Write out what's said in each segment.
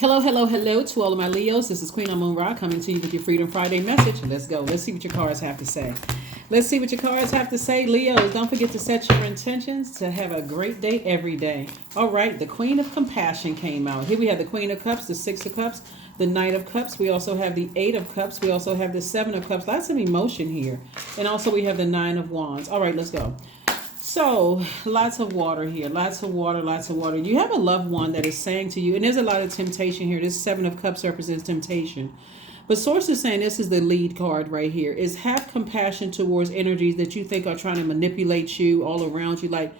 Hello, hello, hello to all of my Leos. This is Queen Amun Ra coming to you with your Freedom Friday message. Let's go. Let's see what your cards have to say. Let's see what your cards have to say. Leos, don't forget to set your intentions to have a great day every day. All right, the Queen of Compassion came out. Here we have the Queen of Cups, the Six of Cups, the Knight of Cups. We also have the Eight of Cups. We also have the Seven of Cups. Lots of emotion here. And also we have the Nine of Wands. All right, let's go. So, lots of water here. Lots of water, lots of water. You have a loved one that is saying to you, and there's a lot of temptation here. This Seven of Cups represents temptation. But Source is saying, this is the lead card right here, is have compassion towards energies that you think are trying to manipulate you all around you. Like,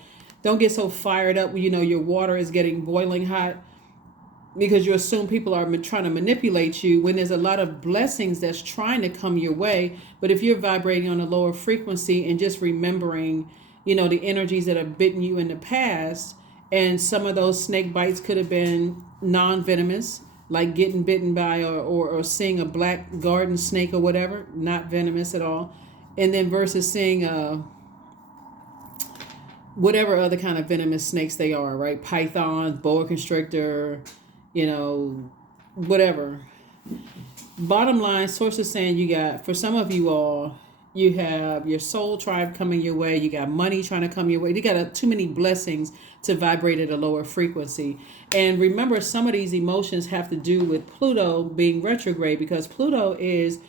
don't get so fired up when you know your water is getting boiling hot because you assume people are trying to manipulate you when there's a lot of blessings that's trying to come your way. But if you're vibrating on a lower frequency and just remembering the energies that have bitten you in the past, and some of those snake bites could have been non-venomous, like getting bitten by or seeing a black garden snake or whatever, not venomous at all. And then versus seeing whatever other kind of venomous snakes they are, right? Pythons, boa constrictor, whatever. Bottom line, Source is saying you got, for some of you all, you have your soul tribe coming your way. You got money trying to come your way. You got too many blessings to vibrate at a lower frequency. And remember, some of these emotions have to do with Pluto being retrograde, because Pluto is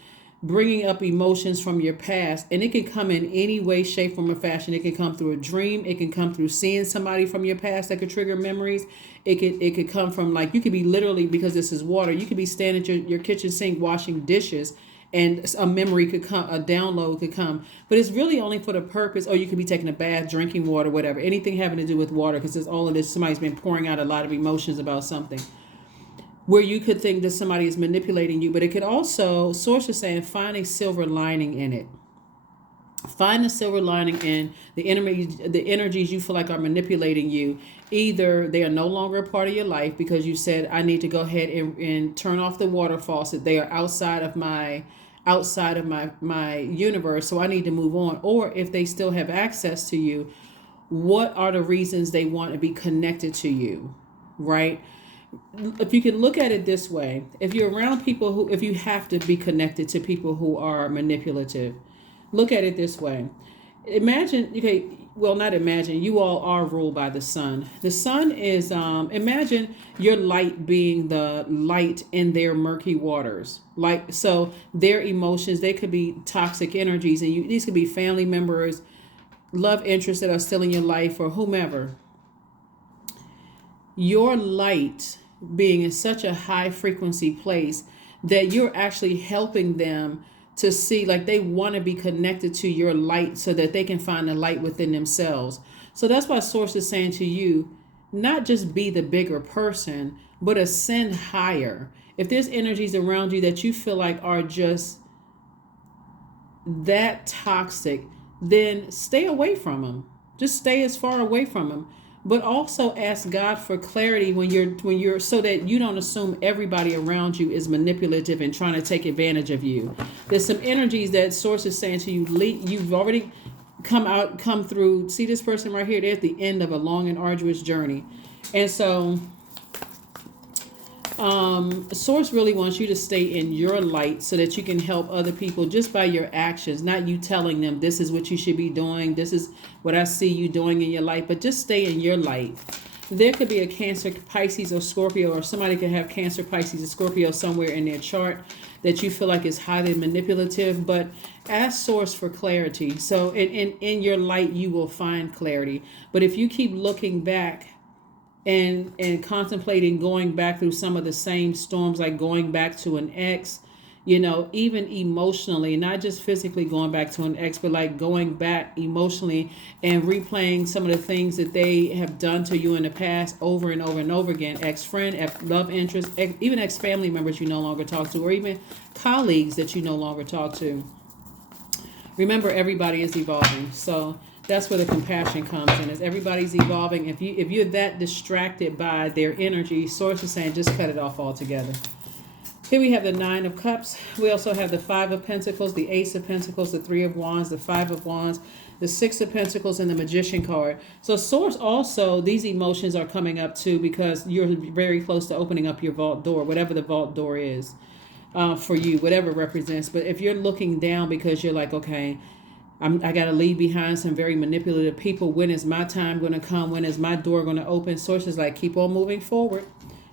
bringing up emotions from your past. And it can come in any way, shape, form, or fashion. It can come through a dream. It can come through seeing somebody from your past that could trigger memories. It could come from, like, you could be literally, because this is water, you could be standing at your kitchen sink washing dishes, and a memory could come, a download could come. But it's really only for the purpose, or you could be taking a bath, drinking water, whatever, anything having to do with water, because it's all of this, somebody's been pouring out a lot of emotions about something, where you could think that somebody is manipulating you. But it could also, Source is saying, find a silver lining in it. Find the silver lining in the energies you feel like are manipulating you. Either they are no longer a part of your life because you said, I need to go ahead and turn off the water faucet. They are outside of my universe, so I need to move on. Or if they still have access to you, what are the reasons they want to be connected to you, right? If you can look at it this way, if you're around people if you have to be connected to people who are manipulative, look at it this way. Imagine, not imagine, you all are ruled by the sun. The sun is, imagine your light being the light in their murky waters. Like, so their emotions, they could be toxic energies, and these could be family members, love interests that are still in your life, or whomever. Your light being in such a high frequency place that you're actually helping them to see, like, they want to be connected to your light so that they can find the light within themselves. So that's why Source is saying to you, not just be the bigger person, but ascend higher. If there's energies around you that you feel like are just that toxic, then stay away from them. Just stay as far away from them. But also ask God for clarity when you're so that you don't assume everybody around you is manipulative and trying to take advantage of you. There's some energies that Source is saying to you, you've already come through. See this person right here? They're at the end of a long and arduous journey. And so Source really wants you to stay in your light so that you can help other people just by your actions, not you telling them this is what you should be doing, this is what I see you doing in your life, but just stay in your light. There could be a Cancer, Pisces, or Scorpio, or somebody could have Cancer, Pisces, or Scorpio somewhere in their chart that you feel like is highly manipulative, but ask Source for clarity. So in your light, you will find clarity. But if you keep looking back and contemplating going back through some of the same storms, like going back to an ex, even emotionally, not just physically going back to an ex, but like going back emotionally and replaying some of the things that they have done to you in the past over and over and over again. Ex-friend, love interest, even ex-family members you no longer talk to, or even colleagues that you no longer talk to. Remember, everybody is evolving. So that's where the compassion comes in. As everybody's evolving, if you're that distracted by their energy, Source is saying just cut it off altogether. Here we have the Nine of Cups. We also have the Five of Pentacles, the Ace of Pentacles, the Three of Wands, the Five of Wands, the Six of Pentacles and the Magician card. So source also, these emotions are coming up too because you're very close to opening up your vault door, whatever the vault door is for you, whatever it represents. But if you're looking down because you're like, okay, I got to leave behind some very manipulative people. When is my time going to come? When is my door going to open? Sources like, keep on moving forward.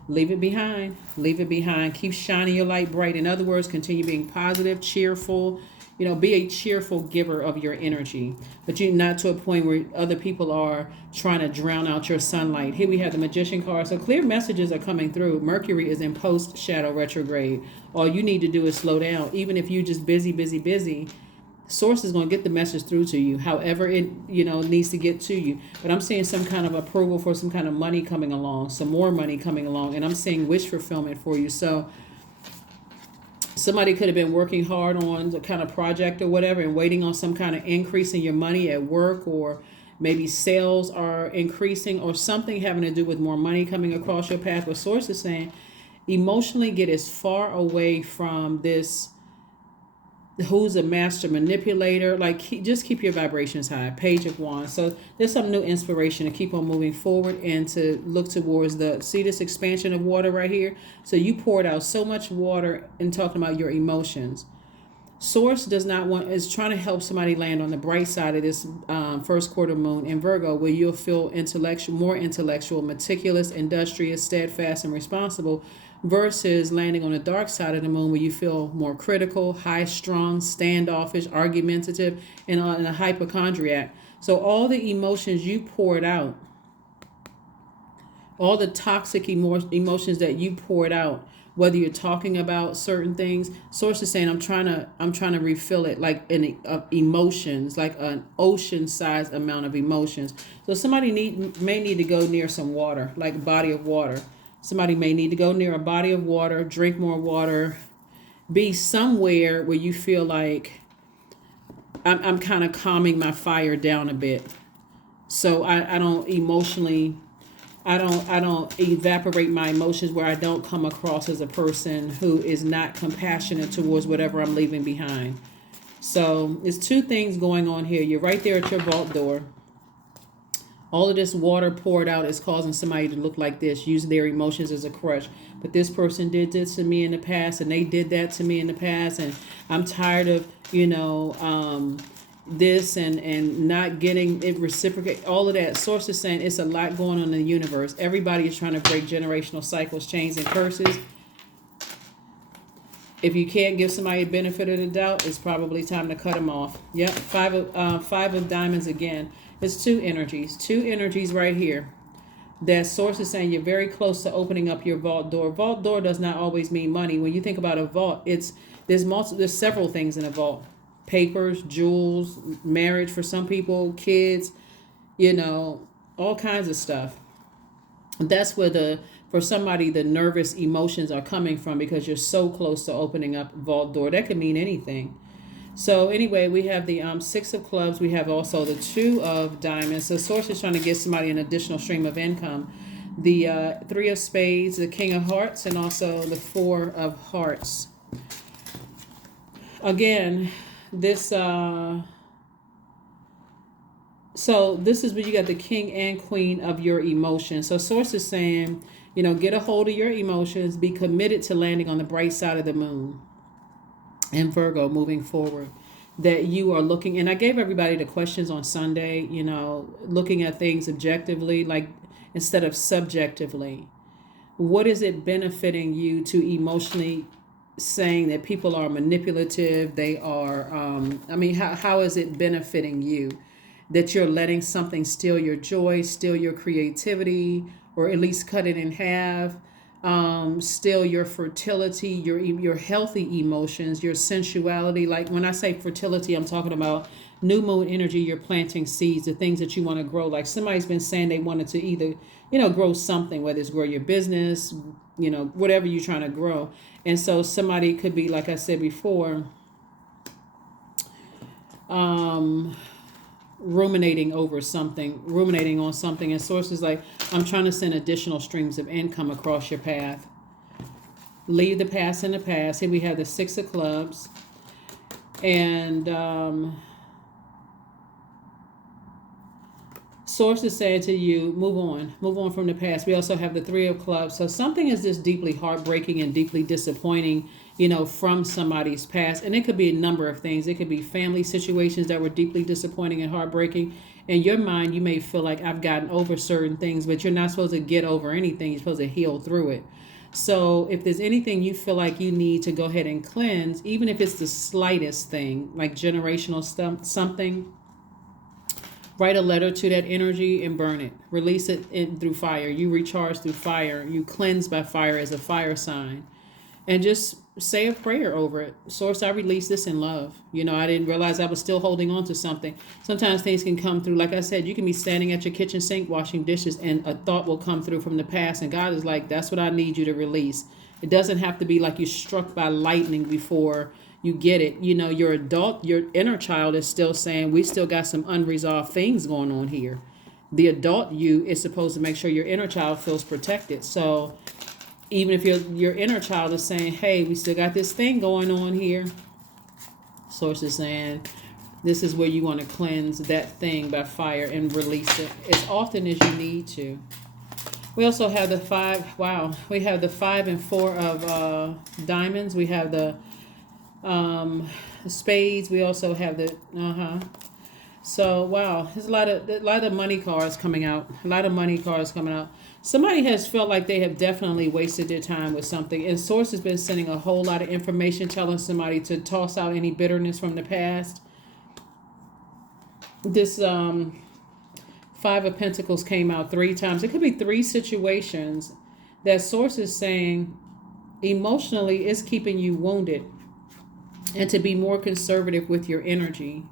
Leave it behind. Leave it behind. Keep shining your light bright. In other words, continue being positive, cheerful. Be a cheerful giver of your energy. But you're not to a point where other people are trying to drown out your sunlight. Here we have the Magician card. So clear messages are coming through. Mercury is in post-shadow retrograde. All you need to do is slow down. Even if you're just busy, Source is going to get the message through to you, however it needs to get to you. But I'm seeing some kind of approval for some kind of money coming along, some more money coming along, and I'm seeing wish fulfillment for you. So somebody could have been working hard on the kind of project or whatever and waiting on some kind of increase in your money at work, or maybe sales are increasing or something having to do with more money coming across your path. But Source is saying emotionally get as far away from this who's a master manipulator, just keep your vibrations high. Page of Wands. So there's some new inspiration to keep on moving forward and to look towards see this expansion of water right here. So you poured out so much water in talking about your emotions. Source is trying to help somebody land on the bright side of this first quarter moon in Virgo, where you'll feel more intellectual, meticulous, industrious, steadfast, and responsible, versus landing on the dark side of the moon where you feel more critical, high-strung, standoffish, argumentative, and a hypochondriac. So all the emotions you poured out, all the toxic emotions that you poured out, whether you're talking about certain things, Source is saying, I'm trying to refill it like emotions, like an ocean-sized amount of emotions. So somebody may need to go near some water, like a body of water. Somebody may need to go near a body of water, drink more water, be somewhere where you feel like I'm kind of calming my fire down a bit. So I don't evaporate my emotions, where I don't come across as a person who is not compassionate towards whatever I'm leaving behind. So there's two things going on here. You're right there at your vault door. All of this water poured out is causing somebody to look like this, use their emotions as a crutch. But this person did this to me in the past, and they did that to me in the past, and I'm tired of, this and not getting it reciprocate. All of that. Source is saying it's a lot going on in the universe. Everybody is trying to break generational cycles, chains, and curses. If you can't give somebody a benefit of the doubt, it's probably time to cut them off. Yep, five of diamonds again. It's two energies right here. That Source is saying you're very close to opening up your vault door. Vault door does not always mean money. When you think about a vault, there's several things in a vault: papers, jewels, marriage for some people, kids, all kinds of stuff. That's where for somebody the nervous emotions are coming from, because you're so close to opening up vault door. That could mean anything. So anyway, we have the Six of Clubs. We have also the Two of Diamonds. So Source is trying to get somebody an additional stream of income. The Three of Spades, the King of Hearts, and also the Four of Hearts. Again, this... So this is where you got the King and Queen of your emotions. So Source is saying, get a hold of your emotions. Be committed to landing on the bright side of the moon in Virgo moving forward. That you are looking, and I gave everybody the questions on Sunday, looking at things objectively, like instead of subjectively. What is it benefiting you to emotionally saying that people are manipulative? They are, how is it benefiting you? That you're letting something steal your joy, steal your creativity, or at least cut it in half, steal your fertility, your healthy emotions, your sensuality. Like when I say fertility, I'm talking about new moon energy. You're planting seeds, the things that you want to grow. Like somebody's been saying they wanted to either, grow something, whether it's grow your business, whatever you're trying to grow. And so somebody could be, like I said before, ruminating on something, and Sources like, I'm trying to send additional streams of income across your path. Leave the past in the past. Here we have the Six of Clubs, and Source is saying to you, move on from the past. We also have the Three of Clubs. So something is just deeply heartbreaking and deeply disappointing, from somebody's past. And it could be a number of things. It could be family situations that were deeply disappointing and heartbreaking. In your mind, you may feel like I've gotten over certain things, but you're not supposed to get over anything. You're supposed to heal through it. So if there's anything you feel like you need to go ahead and cleanse, even if it's the slightest thing, like generational stuff, something, write a letter to that energy and burn it. Release it through fire. You recharge through fire. You cleanse by fire as a fire sign. And just say a prayer over it. Source, I release this in love. I didn't realize I was still holding on to something. Sometimes things can come through. Like I said, you can be standing at your kitchen sink washing dishes and a thought will come through from the past. And God is like, that's what I need you to release. It doesn't have to be like you're struck by lightning before you get it. Your adult, your inner child is still saying, we still got some unresolved things going on here. The adult you is supposed to make sure your inner child feels protected. So even if your inner child is saying, hey, we still got this thing going on here, Source is saying, this is where you want to cleanse that thing by fire and release it as often as you need to. We also have the we have the 5 and 4 of diamonds. We have the spades. We also have the So there's a lot of money cards coming out. Somebody has felt like they have definitely wasted their time with something, and Source has been sending a whole lot of information telling somebody to toss out any bitterness from the past. This 5 of Pentacles came out 3 times. It could be 3 situations that Source is saying emotionally is keeping you wounded, and to be more conservative with your energy.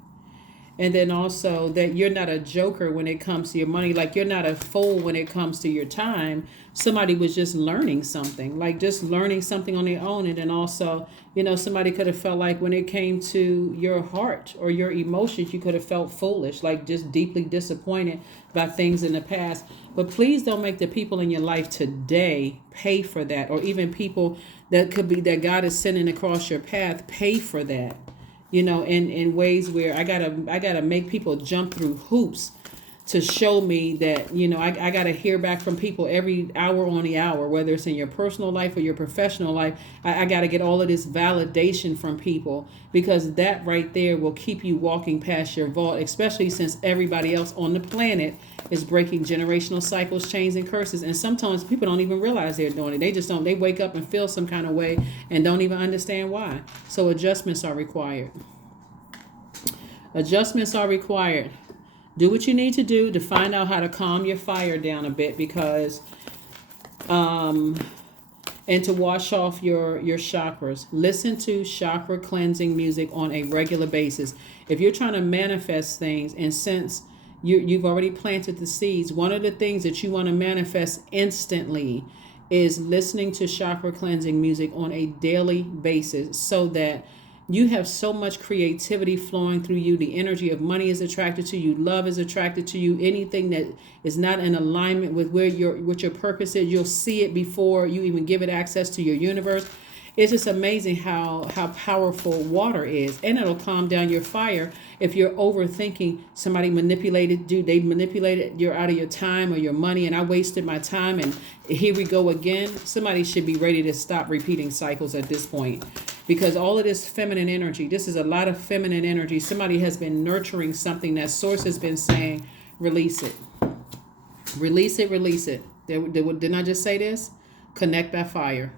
And then also that you're not a joker when it comes to your money. Like you're not a fool when it comes to your time. Somebody was just learning something, on their own. And then also, somebody could have felt like when it came to your heart or your emotions, you could have felt foolish, like just deeply disappointed by things in the past. But please don't make the people in your life today pay for that, or even people that could be that God is sending across your path pay for that. In ways where I gotta make people jump through hoops to show me that, I gotta hear back from people every hour on the hour, whether it's in your personal life or your professional life. I gotta get all of this validation from people, because that right there will keep you walking past your vault, especially since everybody else on the planet is breaking generational cycles, chains, and curses. And sometimes people don't even realize they're doing it. They just don't. They wake up and feel some kind of way and don't even understand why. So adjustments are required. Do what you need to do to find out how to calm your fire down a bit, because and to wash off your chakras. Listen to chakra cleansing music on a regular basis. If you're trying to manifest things, and since you've already planted the seeds, one of the things that you want to manifest instantly is listening to chakra cleansing music on a daily basis, so that you have so much creativity flowing through you. The energy of money is attracted to you. Love is attracted to you. Anything that is not in alignment with what your purpose is, you'll see it before you even give it access to your universe. It's just amazing how powerful water is. And it'll calm down your fire. If you're overthinking, somebody manipulated you, they manipulated you out of your time or your money, and I wasted my time, and here we go again. Somebody should be ready to stop repeating cycles at this point, because all of this feminine energy, this is a lot of feminine energy. Somebody has been nurturing something that Source has been saying, release it. Release it, release it. Didn't I just say this? Connect by fire.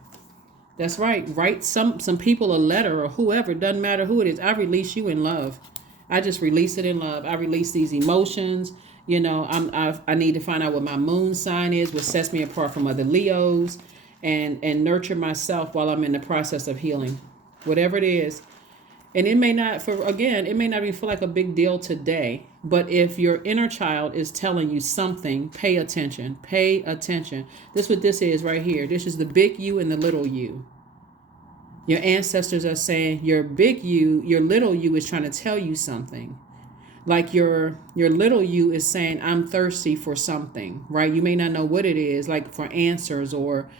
That's right. Write some people a letter, or whoever, doesn't matter who it is. I release you in love. I just release it in love. I release these emotions. I need to find out what my moon sign is, what sets me apart from other Leos, and nurture myself while I'm in the process of healing, whatever it is. And it may not even feel like a big deal today, but if your inner child is telling you something, pay attention. Pay attention. This is what this is right here. This is the big you and the little you. Your ancestors are saying your big you, your little you is trying to tell you something. Like your little you is saying, I'm thirsty for something, right? You may not know what it is, like for answers or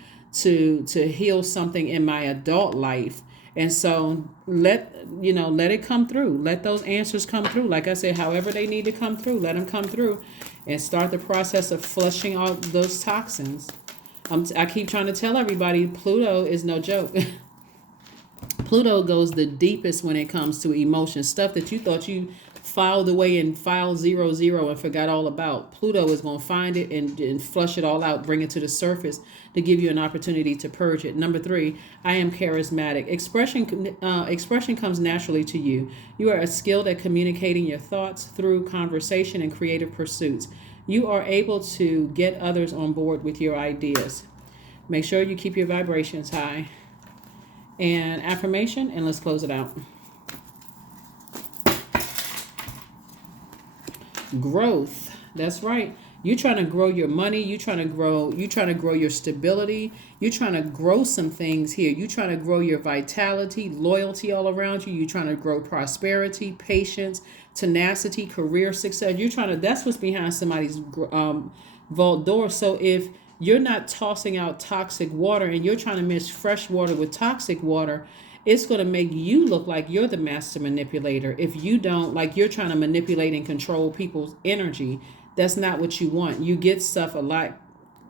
to heal something in my adult life. And so let it come through. Let those answers come through. Like I said, however they need to come through, let them come through, and start the process of flushing out those toxins. I keep trying to tell everybody, Pluto is no joke. Pluto goes the deepest when it comes to emotion. Stuff that you thought you filed away in file 00 and forgot all about. Pluto is going to find it and flush it all out, bring it to the surface to give you an opportunity to purge it. Number 3, I am charismatic. Expression comes naturally to you. You are skilled at communicating your thoughts through conversation and creative pursuits. You are able to get others on board with your ideas. Make sure you keep your vibrations high. And affirmation, and let's close it out. Growth. That's right. You're trying to grow your money. You're trying to grow your stability. You're trying to grow some things here. You're trying to grow your vitality, loyalty all around you. You're trying to grow prosperity, patience, tenacity, career success. That's what's behind somebody's vault door. So if you're not tossing out toxic water and you're trying to mix fresh water with toxic water, it's going to make you look like you're the master manipulator. If you don't, like you're trying to manipulate and control people's energy, that's not what you want. You get stuff a lot.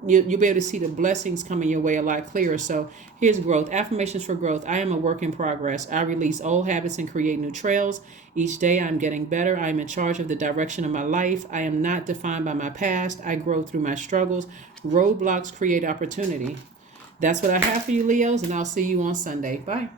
You'll be able to see the blessings coming your way a lot clearer. So here's growth. Affirmations for growth. I am a work in progress. I release old habits and create new trails. Each day I'm getting better. I am in charge of the direction of my life. I am not defined by my past. I grow through my struggles. Roadblocks create opportunity. That's what I have for you, Leos, and I'll see you on Sunday. Bye.